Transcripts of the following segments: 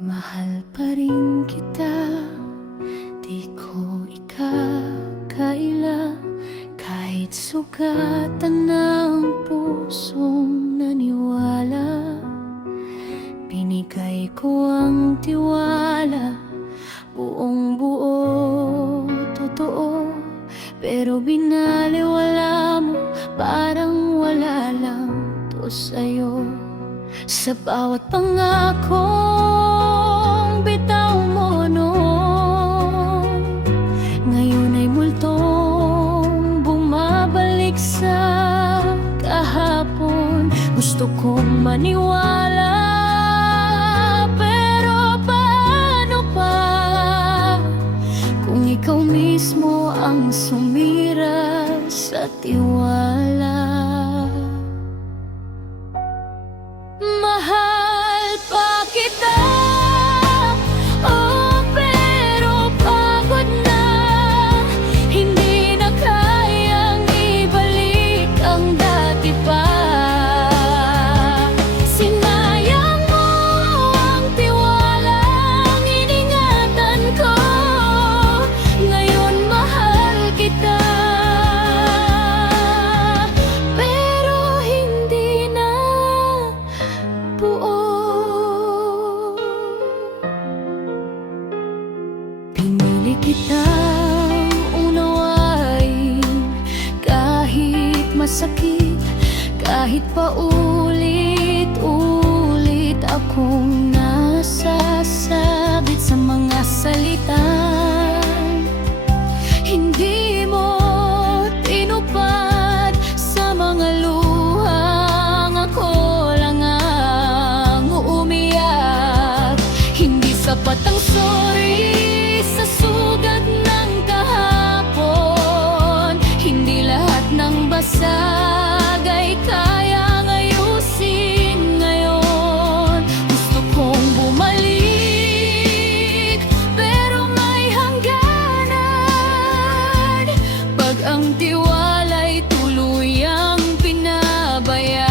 Mahal pa rin kita, di ko ikakaila. Kahit sugatan ng pusong naniwala, binigay ko ang tiwala, buong buo, totoo. Pero binaliwala mo, parang wala lang to sa'yo. Sa bawat pangakong bitaw mo noon, ngayon ay multong bumabalik sa kahapon. Gusto kong maniwala, pero paano pa kung ikaw mismo ang sumira sa tiwala? Mahal pa kita, oh, pero pagod na. Hindi na kayang ibalik ang dati pa. Sinayang mo ang tiwalang iningatan ko. Ngayon mahal kita, pero hindi na buo. Pinili kitang unawain, kahit masakit, kahit paulit-ulit akong nasasabit sa mga salita. Hindi mo tinupad sa mga luhang ako lang ang umiyak. Hindi sapat ang sorry sa sugat ng kahapon. Hindi lahat ng basag ay kayang ayusin ngayon. Gusto kong bumalik, pero may hangganan. Pag ang tiwala'y tuluyang pinabayaan.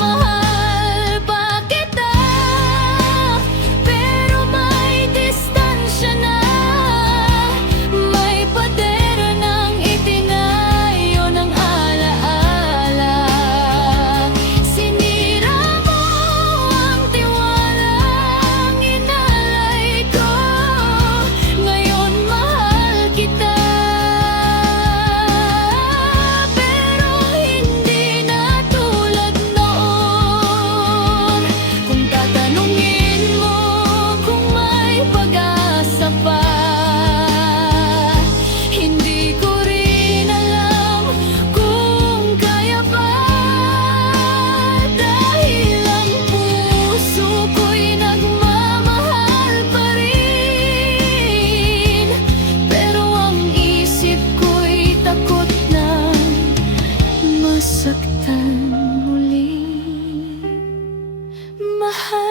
Mahal pa kita, pero may distansya na. May pader ng itinayo ng alaala. Sinira mo ang tiwalang inalay ko. Ngayon mahal kita, pero hindi na tulad noon. Kung tatanungin mo kung may pag-asa pa, hindi ko rin alam kung kaya pa. Dahil ang puso ko'y nagmamahal pa rin, pero ang isip ko'y takot na masaktan muli. Mahal